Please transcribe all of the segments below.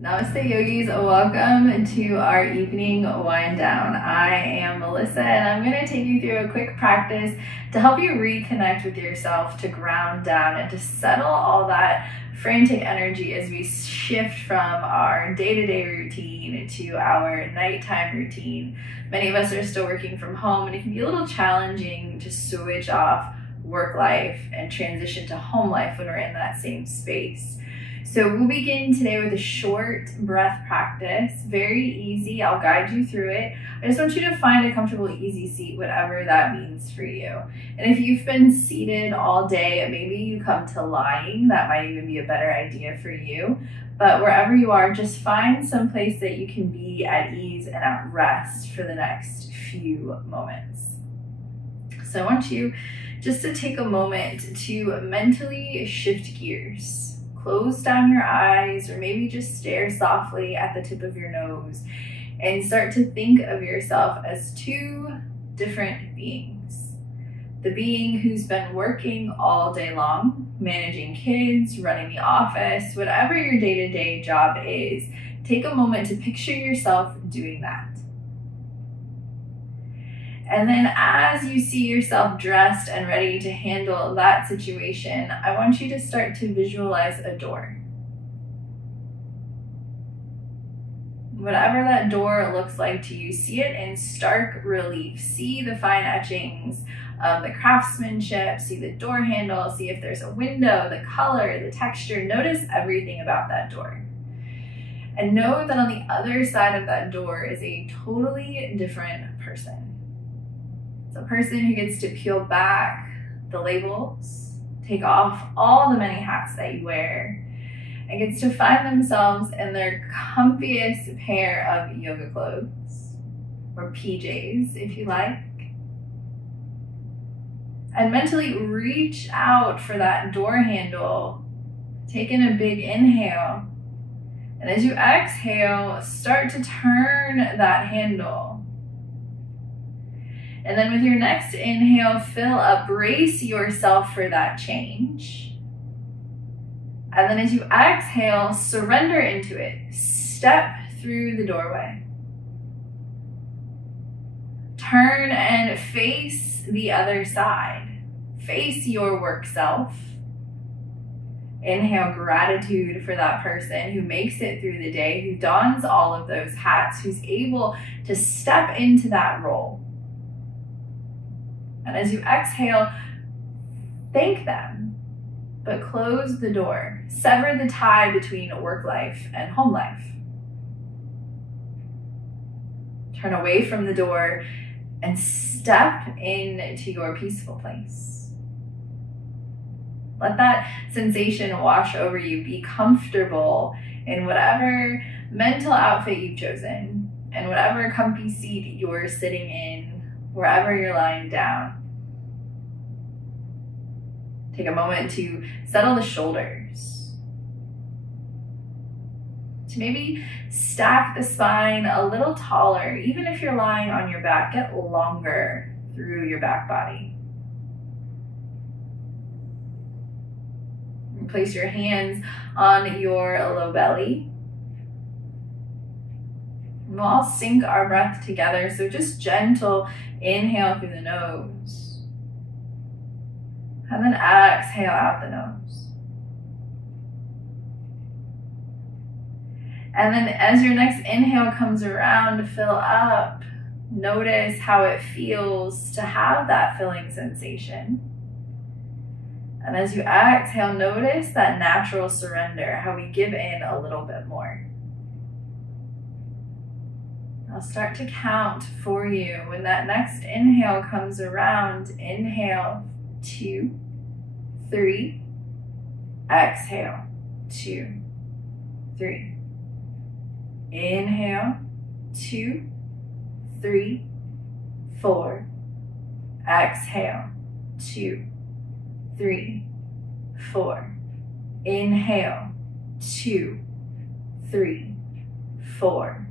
Namaste yogis, welcome to our evening wind down. I am Melissa and I'm going to take you through a quick practice to help you reconnect with yourself, to ground down and to settle all that frantic energy as we shift from our day-to-day routine to our nighttime routine. Many of us are still working from home and it can be a little challenging to switch off work life and transition to home life when we're in that same space. So we'll begin today with a short breath practice, very easy. I'll guide you through it. I just want you to find a comfortable, easy seat, whatever that means for you. And if you've been seated all day, maybe you come to lying. That might even be a better idea for you. But wherever you are, just find some place that you can be at ease and at rest for the next few moments. So I want you just to take a moment to mentally shift gears. Close down your eyes or maybe just stare softly at the tip of your nose and start to think of yourself as two different beings. The being who's been working all day long, managing kids, running the office, whatever your day-to-day job is, take a moment to picture yourself doing that. And then as you see yourself dressed and ready to handle that situation, I want you to start to visualize a door. Whatever that door looks like to you, see it in stark relief. See the fine etchings, the craftsmanship, see the door handle, see if there's a window, the color, the texture. Notice everything about that door. And know that on the other side of that door is a totally different person. It's a person who gets to peel back the labels, take off all the many hats that you wear, and gets to find themselves in their comfiest pair of yoga clothes, or PJs if you like. And mentally reach out for that door handle, take in a big inhale, and as you exhale, start to turn that handle. And then with your next inhale, fill up, brace yourself for that change. And then as you exhale, surrender into it. Step through the doorway. Turn and face the other side. Face your work self. Inhale gratitude for that person who makes it through the day, who dons all of those hats, who's able to step into that role. And as you exhale, thank them, but close the door. Sever the tie between work life and home life. Turn away from the door and step into your peaceful place. Let that sensation wash over you. Be comfortable in whatever mental outfit you've chosen and whatever comfy seat you're sitting in, wherever you're lying down. Take a moment to settle the shoulders. To maybe stack the spine a little taller, even if you're lying on your back, get longer through your back body. And place your hands on your low belly. And we'll all sync our breath together, so just gentle inhale through the nose. And then exhale out the nose. And then as your next inhale comes around, fill up. Notice how it feels to have that filling sensation. And as you exhale, notice that natural surrender, how we give in a little bit more. I'll start to count for you. When that next inhale comes around, inhale, 2, 3, exhale, 2, 3. Inhale, 2, 3, 4. Exhale, 2, 3, 4. Inhale, 2, 3, 4,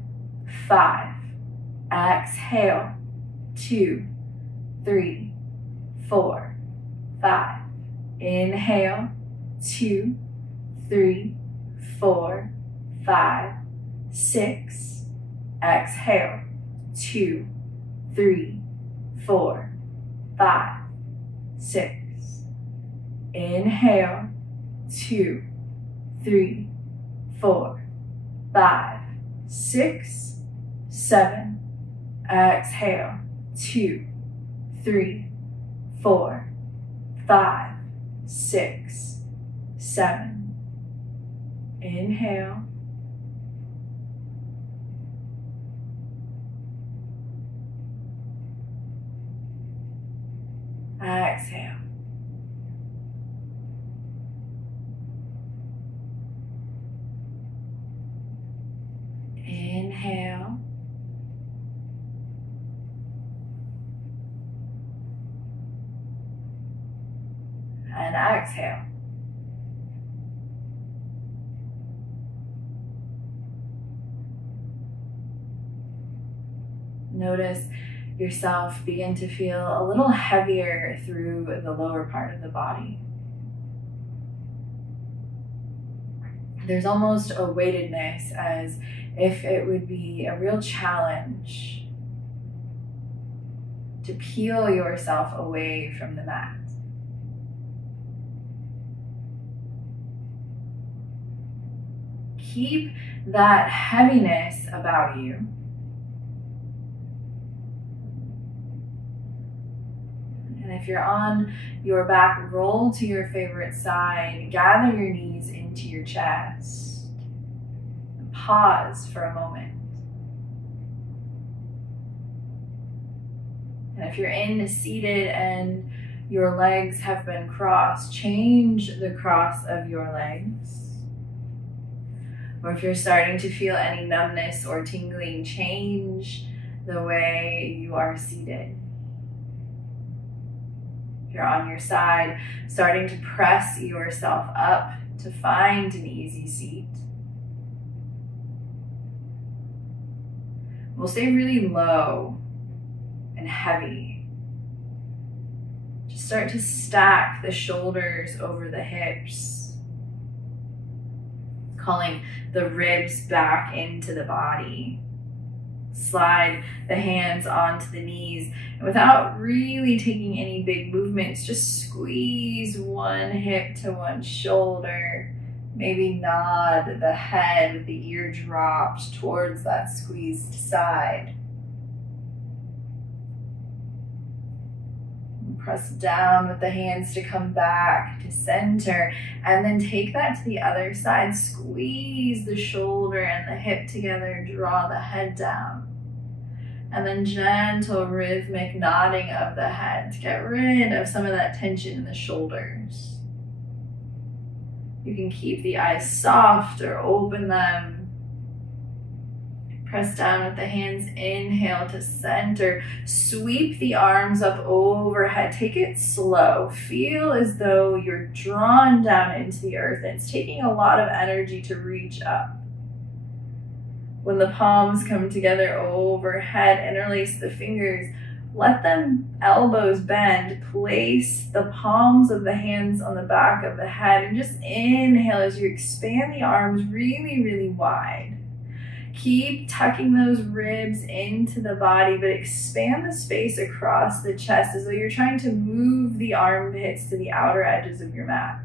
5. Exhale, 2, 3, 4, 5. Inhale, 2, 3, 4, 5, 6. Exhale. 2, 3, 4, 5, 6. Inhale. 2, 3, 4, 5, 6, 7. Exhale. 2, 3, 4, 5, 6, 7. Inhale. Exhale. Inhale. And exhale. Notice yourself begin to feel a little heavier through the lower part of the body. There's almost a weightedness, as if it would be a real challenge to peel yourself away from the mat. Keep that heaviness about you. And if you're on your back, roll to your favorite side, gather your knees into your chest, and pause for a moment. And if you're seated and your legs have been crossed, change the cross of your legs. Or if you're starting to feel any numbness or tingling, change the way you are seated. If you're on your side, starting to press yourself up to find an easy seat. We'll stay really low and heavy. Just start to stack the shoulders over the hips, calling the ribs back into the body. Slide the hands onto the knees, and without really taking any big movements, just squeeze one hip to one shoulder. Maybe nod the head with the ear dropped towards that squeezed side. Press down with the hands to come back to center, and then take that to the other side. Squeeze the shoulder and the hip together, draw the head down. And then gentle rhythmic nodding of the head to get rid of some of that tension in the shoulders. You can keep the eyes soft or open them. Press down with the hands, inhale to center. Sweep the arms up overhead. Take it slow. Feel as though you're drawn down into the earth. It's taking a lot of energy to reach up. When the palms come together overhead, interlace the fingers. Let them elbows bend. Place the palms of the hands on the back of the head, and just inhale as you expand the arms really, really wide. Keep tucking those ribs into the body, but expand the space across the chest as though you're trying to move the armpits to the outer edges of your mat.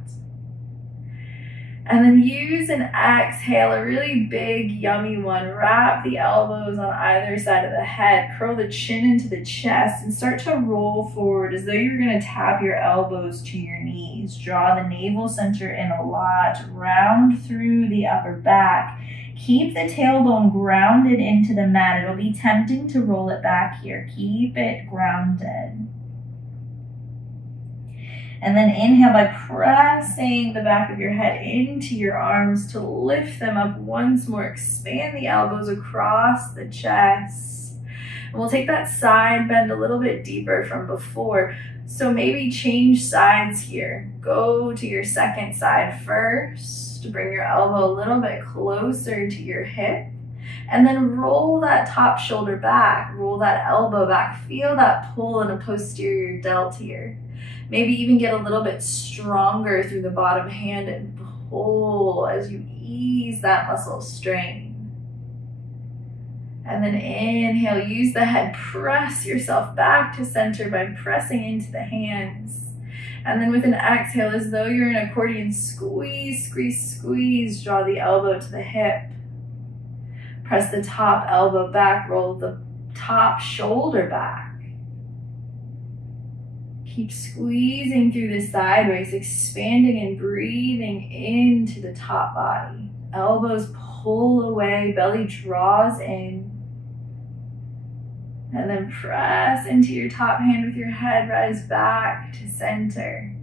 And then use an exhale, a really big, yummy one. Wrap the elbows on either side of the head, curl the chin into the chest, and start to roll forward as though you're going to tap your elbows to your knees. Draw the navel center in a lot, round through the upper back. Keep the tailbone grounded into the mat. It'll be tempting to roll it back here. Keep it grounded. And then inhale by pressing the back of your head into your arms to lift them up once more. Expand the elbows across the chest. And we'll take that side bend a little bit deeper from before. So maybe change sides here. Go to your second side first. Bring your elbow a little bit closer to your hip. And then roll that top shoulder back. Roll that elbow back. Feel that pull in a posterior delt here. Maybe even get a little bit stronger through the bottom hand and pull as you ease that muscle strain. And then inhale, use the head, press yourself back to center by pressing into the hands. And then with an exhale, as though you're in an accordion, squeeze, squeeze, squeeze, draw the elbow to the hip. Press the top elbow back, roll the top shoulder back. Keep squeezing through the sideways, expanding and breathing into the top body. Elbows pull away, belly draws in. And then press into your top hand with your head, rise back to center.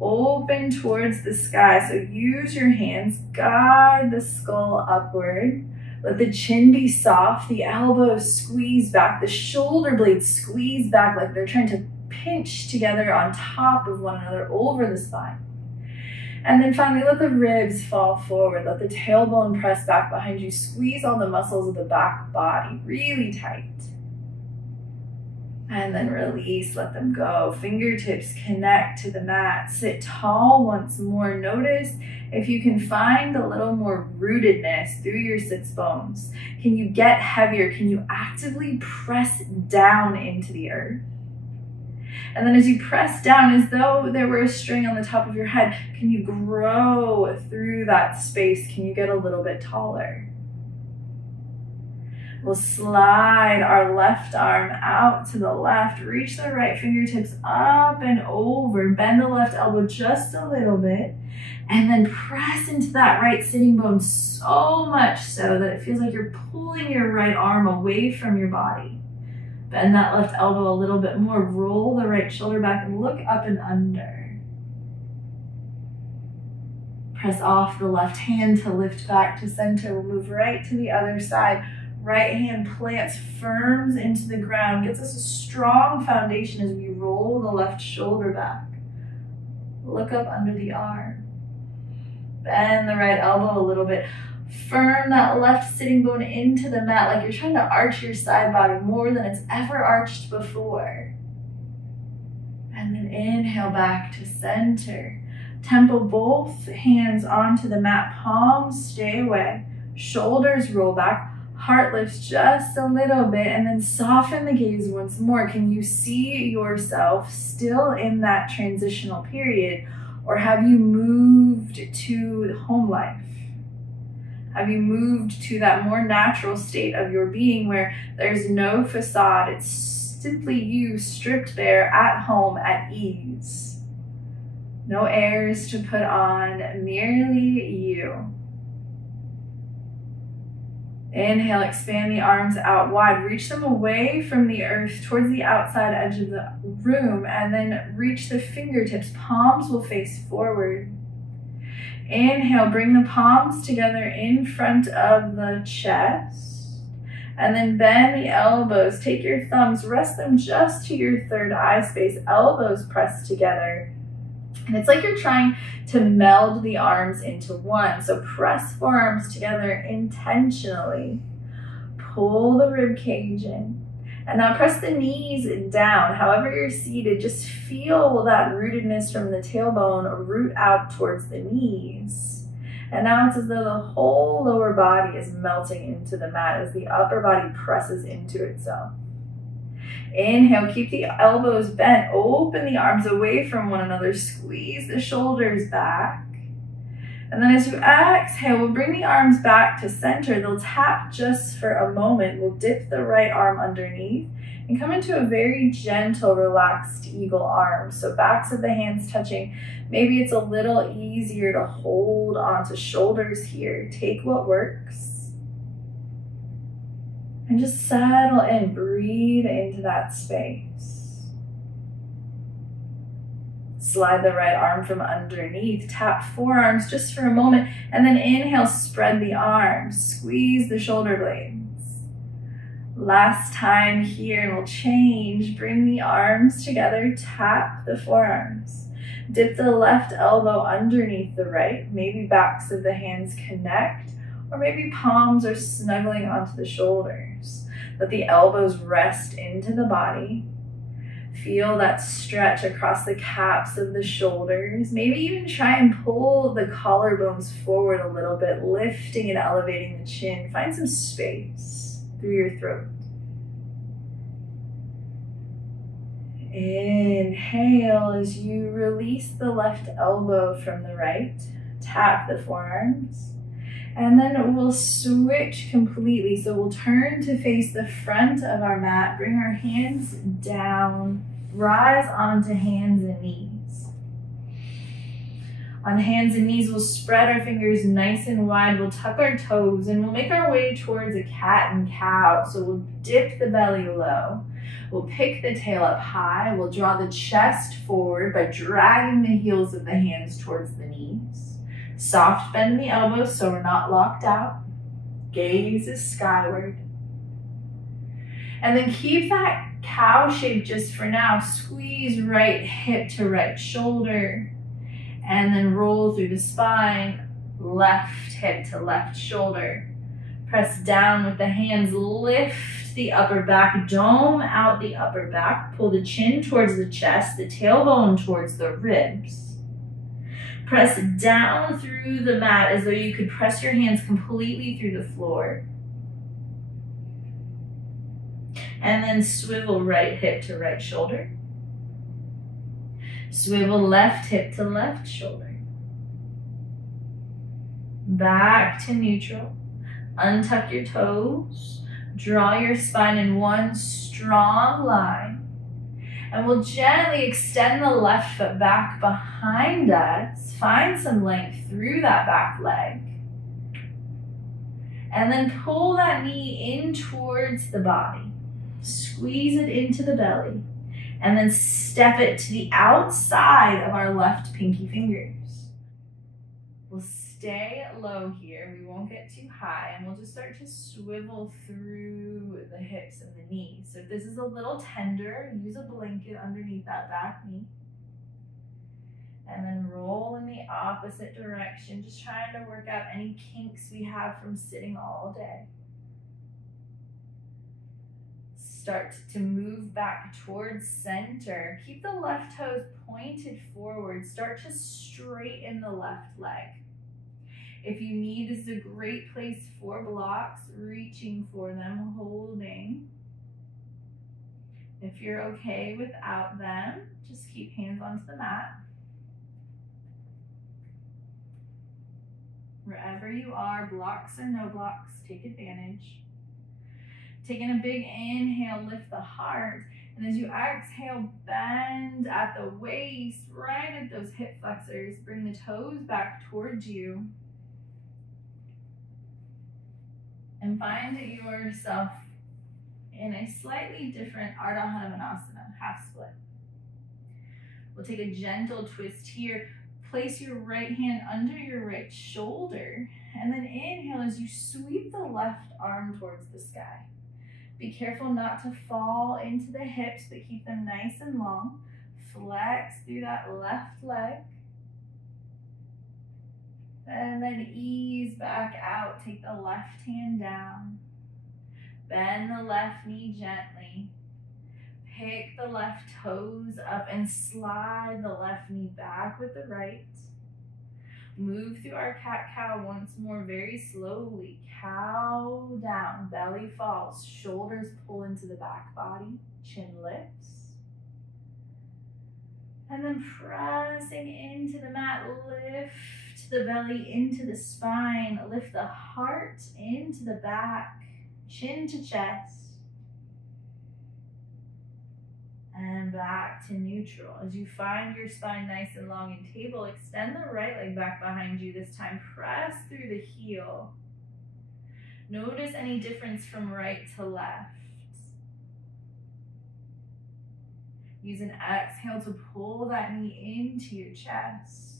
Open towards the sky, so use your hands, guide the skull upward. Let the chin be soft, the elbows squeeze back, the shoulder blades squeeze back like they're trying to pinch together on top of one another over the spine. And then finally, let the ribs fall forward. Let the tailbone press back behind you. Squeeze all the muscles of the back body really tight. And then release, let them go. Fingertips connect to the mat. Sit tall once more. Notice if you can find a little more rootedness through your sits bones. Can you get heavier? Can you actively press down into the earth? And then as you press down, as though there were a string on the top of your head, can you grow through that space? Can you get a little bit taller? We'll slide our left arm out to the left, reach the right fingertips up and over, bend the left elbow just a little bit, and then press into that right sitting bone so much so that it feels like you're pulling your right arm away from your body. Bend that left elbow a little bit more, roll the right shoulder back and look up and under. Press off the left hand to lift back to center. We'll move right to the other side. Right hand plants, firms into the ground, gets us a strong foundation as we roll the left shoulder back. Look up under the arm. Bend the right elbow a little bit. Firm that left sitting bone into the mat like you're trying to arch your side body more than it's ever arched before. And then inhale back to center. Tempo both hands onto the mat, palms stay away, shoulders roll back, heart lifts just a little bit, and then soften the gaze once more. Can you see yourself still in that transitional period, or have you moved to home life? Have you moved to that more natural state of your being where there's no facade? It's simply you stripped bare at home at ease. No airs to put on, merely you. Inhale, expand the arms out wide. Reach them away from the earth towards the outside edge of the room, and then reach the fingertips. Palms will face forward. Inhale, bring the palms together in front of the chest, and then bend the elbows. Take your thumbs, rest them just to your third eye space. Elbows pressed together. And it's like you're trying to meld the arms into one. So press forearms together intentionally. Pull the rib cage in. And now press the knees down. However you're seated, just feel that rootedness from the tailbone root out towards the knees. And now it's as though the whole lower body is melting into the mat as the upper body presses into itself. Inhale, keep the elbows bent, open the arms away from one another, squeeze the shoulders back. And then as you exhale, we'll bring the arms back to center. They'll tap just for a moment. We'll dip the right arm underneath and come into a very gentle, relaxed eagle arm. So backs of the hands touching. Maybe it's a little easier to hold onto shoulders here. Take what works. And just settle in, breathe into that space. Slide the right arm from underneath, tap forearms just for a moment, and then inhale, spread the arms, squeeze the shoulder blades. Last time here, and we'll change, bring the arms together, tap the forearms. Dip the left elbow underneath the right, maybe backs of the hands connect, or maybe palms are snuggling onto the shoulders. Let the elbows rest into the body. feel that stretch across the caps of the shoulders. Maybe even try and pull the collarbones forward a little bit, lifting and elevating the chin. Find some space through your throat. Inhale as you release the left elbow from the right. Tap the forearms. And then we'll switch completely. So we'll turn to face the front of our mat, bring our hands down, rise onto hands and knees. On hands and knees, we'll spread our fingers nice and wide. We'll tuck our toes and we'll make our way towards a cat and cow. So we'll dip the belly low. We'll pick the tail up high. We'll draw the chest forward by dragging the heels of the hands towards the knees. Soft bend in the elbows so we're not locked out. Gaze is skyward. And then keep that cow shape just for now. Squeeze right hip to right shoulder. And then roll through the spine. Left hip to left shoulder. Press down with the hands. Lift the upper back. Dome out the upper back. Pull the chin towards the chest. The tailbone towards the ribs. Press down through the mat as though you could press your hands completely through the floor. And then swivel right hip to right shoulder. Swivel left hip to left shoulder. Back to neutral. Untuck your toes. Draw your spine in one strong line. And we'll gently extend the left foot back behind us. Find some length through that back leg. And then pull that knee in towards the body. Squeeze it into the belly. And then step it to the outside of our left pinky fingers. We'll stay low here. We won't get too high. And we'll just start to swivel through the hips and the knees. So if this is a little tender, use a blanket underneath that back knee. And then roll in the opposite direction, just trying to work out any kinks we have from sitting all day. Start to move back towards center. Keep the left toes pointed forward. Start to straighten the left leg. If you need, this is a great place for blocks, reaching for them, holding. If you're okay without them, just keep hands onto the mat. Wherever you are, blocks or no blocks, take advantage. Taking a big inhale, lift the heart. And as you exhale, bend at the waist, right at those hip flexors. Bring the toes back towards you. And find yourself in a slightly different Ardha Hanumanasana, half split. We'll take a gentle twist here. Place your right hand under your right shoulder, and then inhale as you sweep the left arm towards the sky. Be careful not to fall into the hips, but keep them nice and long. Flex through that left leg. And then ease back out. Take the left hand down. Bend the left knee gently. Pick the left toes up and slide the left knee back with the right. Move through our cat-cow once more very slowly. Cow down, belly falls, shoulders pull into the back body, chin lifts. And then pressing into the mat, lift the belly into the spine, lift the heart into the back, chin to chest. And back to neutral. As you find your spine nice and long and table, extend the right leg back behind you this time. Press through the heel. Notice any difference from right to left. Use an exhale to pull that knee into your chest.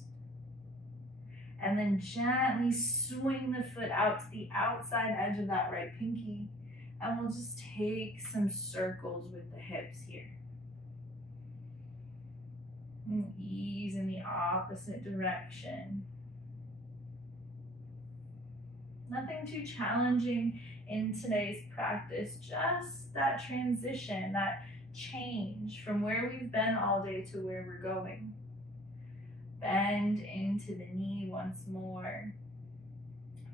And then gently swing the foot out to the outside edge of that right pinky. And we'll just take some circles with the hips here. And ease in the opposite direction. Nothing too challenging in today's practice, just that transition, that change from where we've been all day to where we're going. Bend into the knee once more.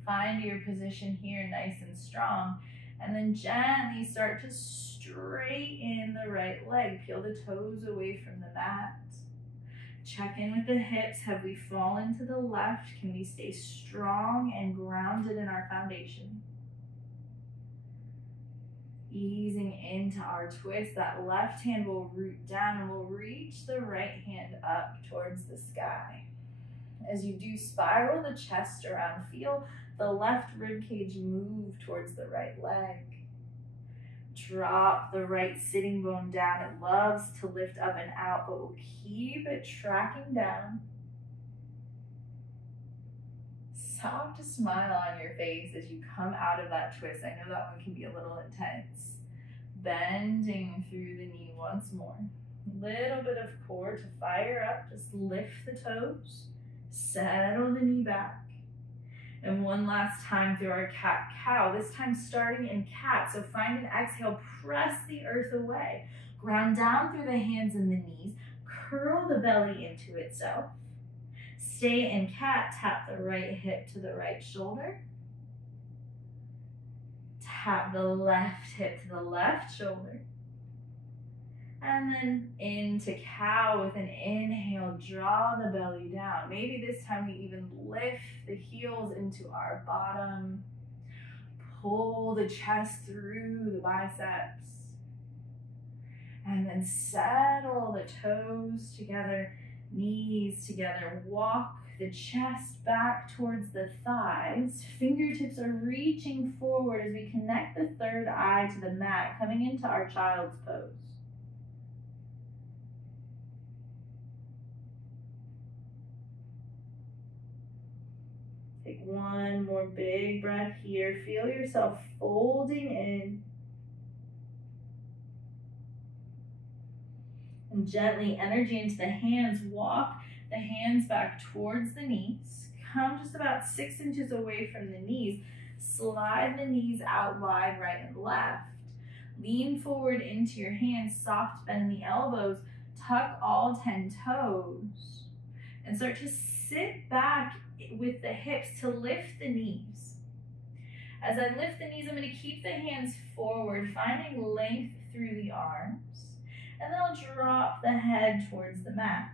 Find your position here nice and strong, and then gently start to straighten the right leg. Peel the toes away from the mat. Check in with the hips. Have we fallen to the left? Can we stay strong and grounded in our foundation? Easing into our twist, that left hand will root down and we'll reach the right hand up towards the sky. As you do, spiral the chest around. Feel the left rib cage move towards the right leg. Drop the right sitting bone down. It loves to lift up and out, but we'll keep it tracking down. Soft smile on your face as you come out of that twist. I know that one can be a little intense. Bending through the knee once more. Little bit of core to fire up. Just lift the toes. Settle the knee back. And one last time through our cat-cow, this time starting in cat. So find an exhale, press the earth away. Ground down through the hands and the knees. Curl the belly into itself. Stay in cat, tap the right hip to the right shoulder. Tap the left hip to the left shoulder. And then into cow with an inhale, draw the belly down. Maybe this time we even lift the heels into our bottom. Pull the chest through the biceps. And then settle the toes together, knees together. Walk the chest back towards the thighs. Fingertips are reaching forward as we connect the third eye to the mat, coming into our child's pose. Take one more big breath here. Feel yourself folding in. And gently, energy into the hands. Walk the hands back towards the knees. Come just about 6 inches away from the knees. Slide the knees out wide, right and left. Lean forward into your hands. Soft bend in the elbows. Tuck all 10 toes. And start to sit back with the hips to lift the knees. As I lift the knees, I'm going to keep the hands forward, finding length through the arms. And then I'll drop the head towards the mat.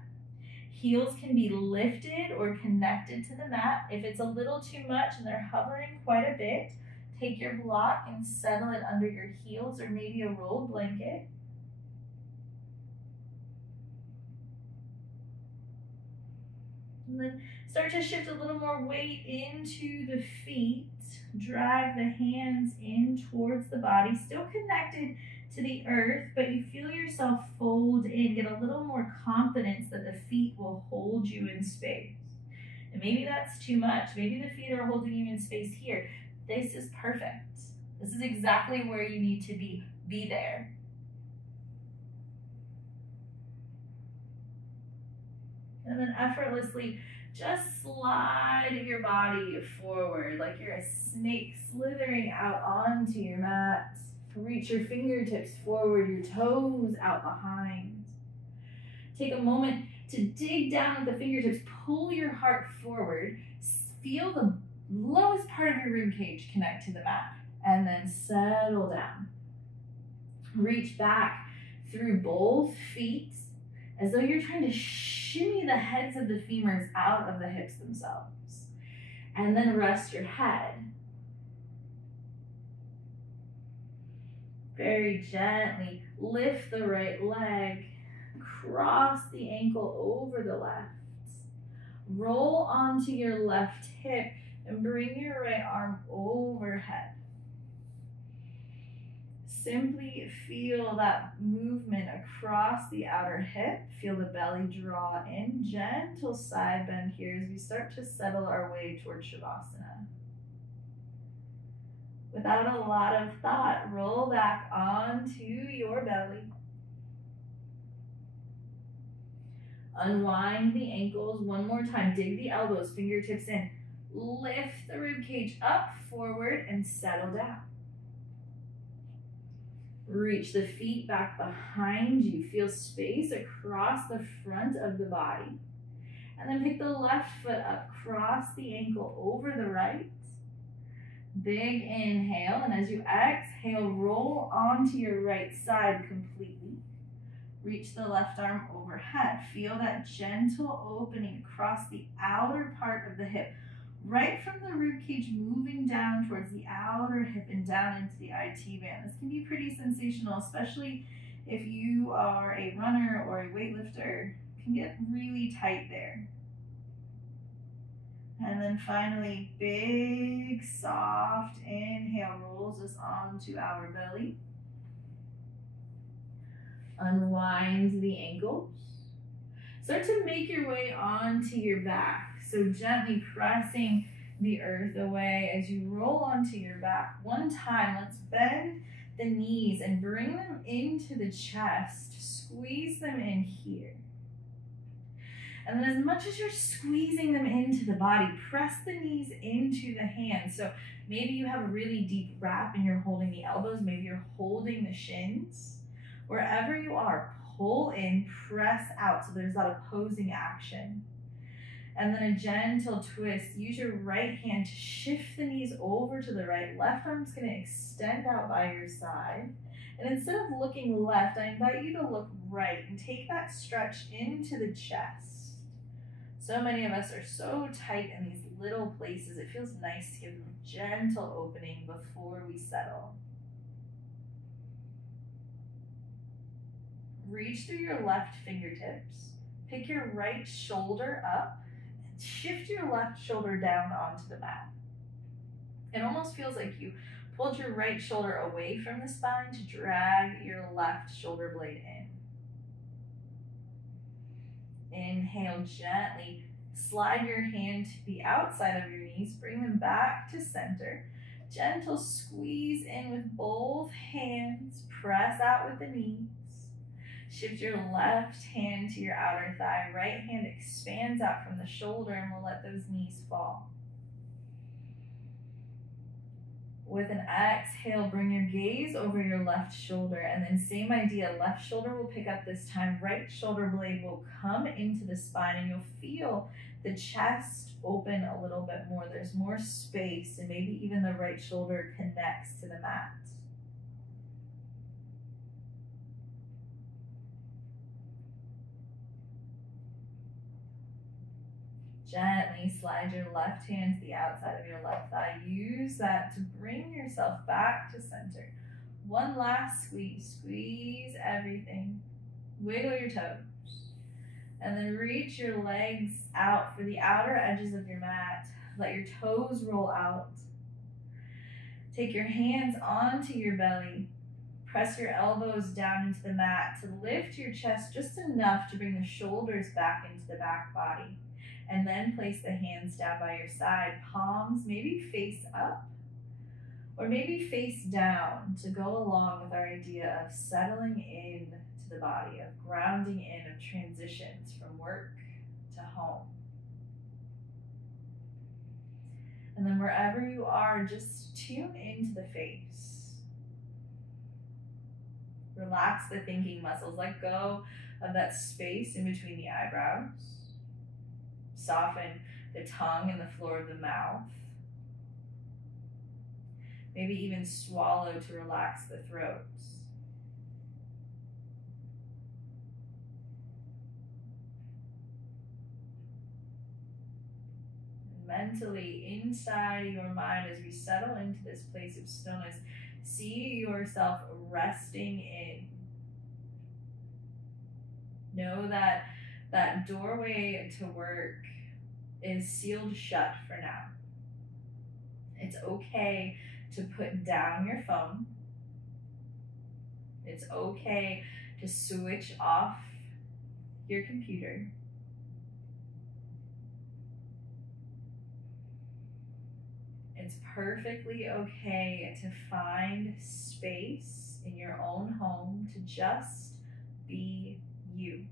Heels can be lifted or connected to the mat. If it's a little too much and they're hovering quite a bit, take your block and settle it under your heels or maybe a rolled blanket. And then start to shift a little more weight into the feet. Drag the hands in towards the body, still connected to the earth, but you feel yourself fold in. Get a little more confidence that the feet will hold you in space. And maybe that's too much. Maybe the feet are holding you in space here. This is perfect. This is exactly where you need to be. Be there. And then effortlessly, just slide your body forward like you're a snake slithering out onto your mat. Reach your fingertips forward, your toes out behind. Take a moment to dig down with the fingertips. Pull your heart forward. Feel the lowest part of your rib cage connect to the mat. And then settle down. Reach back through both feet as though you're trying to shimmy the heads of the femurs out of the hips themselves. And then rest your head. Very gently lift the right leg, cross the ankle over the left. Roll onto your left hip and bring your right arm overhead. Simply feel that movement across the outer hip. Feel the belly draw in. Gentle side bend here as we start to settle our way towards Shavasana. Without a lot of thought, roll back onto your belly. Unwind the ankles one more time. Dig the elbows, fingertips in. Lift the rib cage up, forward, and settle down. Reach the feet back behind you. Feel space across the front of the body. And then pick the left foot up, cross the ankle over the right. Big inhale, and as you exhale, roll onto your right side completely. Reach the left arm overhead. Feel that gentle opening across the outer part of the hip, right from the ribcage moving down towards the outer hip and down into the IT band. This can be pretty sensational, especially if you are a runner or a weightlifter. It can get really tight there. And then finally, big, soft inhale rolls us onto our belly. Unwind the ankles. Start to make your way onto your back. So gently pressing the earth away as you roll onto your back. One time, let's bend the knees and bring them into the chest. Squeeze them in here. And then as much as you're squeezing them into the body, press the knees into the hands. So maybe you have a really deep wrap and you're holding the elbows. Maybe you're holding the shins. Wherever you are, pull in, press out. So there's that opposing action. And then a gentle twist. Use your right hand to shift the knees over to the right. Left arm's going to extend out by your side. And instead of looking left, I invite you to look right and take that stretch into the chest. So many of us are so tight in these little places. It feels nice to give them a gentle opening before we settle. Reach through your left fingertips. Pick your right shoulder up and shift your left shoulder down onto the mat. It almost feels like you pulled your right shoulder away from the spine to drag your left shoulder blade in. Inhale gently. Slide your hand to the outside of your knees. Bring them back to center. Gentle squeeze in with both hands. Press out with the knees. Shift your left hand to your outer thigh. Right hand expands out from the shoulder and we'll let those knees fall. With an exhale, bring your gaze over your left shoulder, and then same idea, left shoulder will pick up this time, right shoulder blade will come into the spine, and you'll feel the chest open a little bit more. There's more space, and maybe even the right shoulder connects to the mat. Gently slide your left hand to the outside of your left thigh. Use that to bring yourself back to center. One last squeeze. Squeeze everything. Wiggle your toes. And then reach your legs out for the outer edges of your mat. Let your toes roll out. Take your hands onto your belly. Press your elbows down into the mat to lift your chest just enough to bring the shoulders back into the back body. And then place the hands down by your side. Palms maybe face up or maybe face down to go along with our idea of settling in to the body, of grounding in, of transitions from work to home. And then wherever you are, just tune into the face. Relax the thinking muscles. Let go of that space in between the eyebrows. Soften the tongue and the floor of the mouth. Maybe even swallow to relax the throat. Mentally, inside your mind, as we settle into this place of stillness, see yourself resting in. Know that that doorway to work is sealed shut for now. It's okay to put down your phone. It's okay to switch off your computer. It's perfectly okay to find space in your own home to just be you.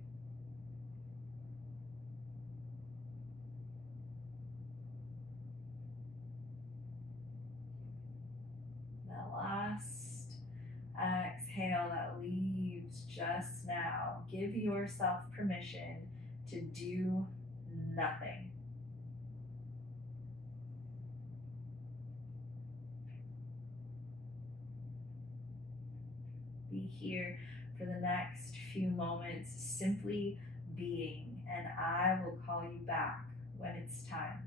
That last exhale, give yourself permission to do nothing. Be here for the next few moments, simply being, and I will call you back when it's time.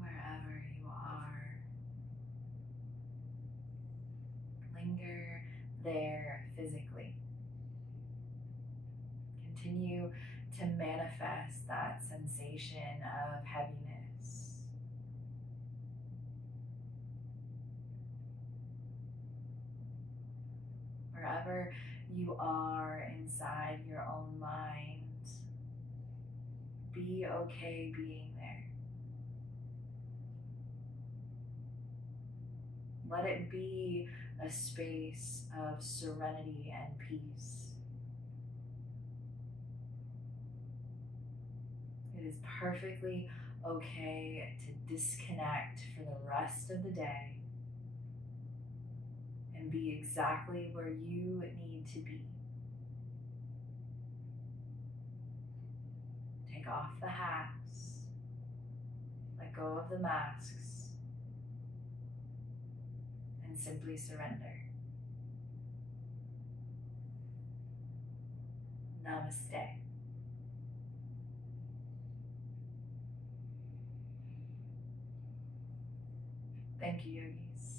Wherever you are, linger there physically. Continue to manifest that sensation of heaviness. Wherever you are inside your own mind, be okay being there. Let it be a space of serenity and peace. It is perfectly okay to disconnect for the rest of the day and be exactly where you need to be. Take off the hats, let go of the masks, and simply surrender. Namaste. Thank you, yogis.